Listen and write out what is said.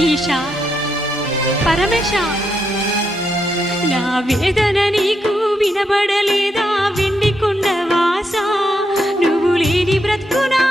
ఈశా పరమేశ, నా వేదన నీకు వినబడలేదా? వెండి కొండ వాస, నువ్వు లేని బ్రతుకునా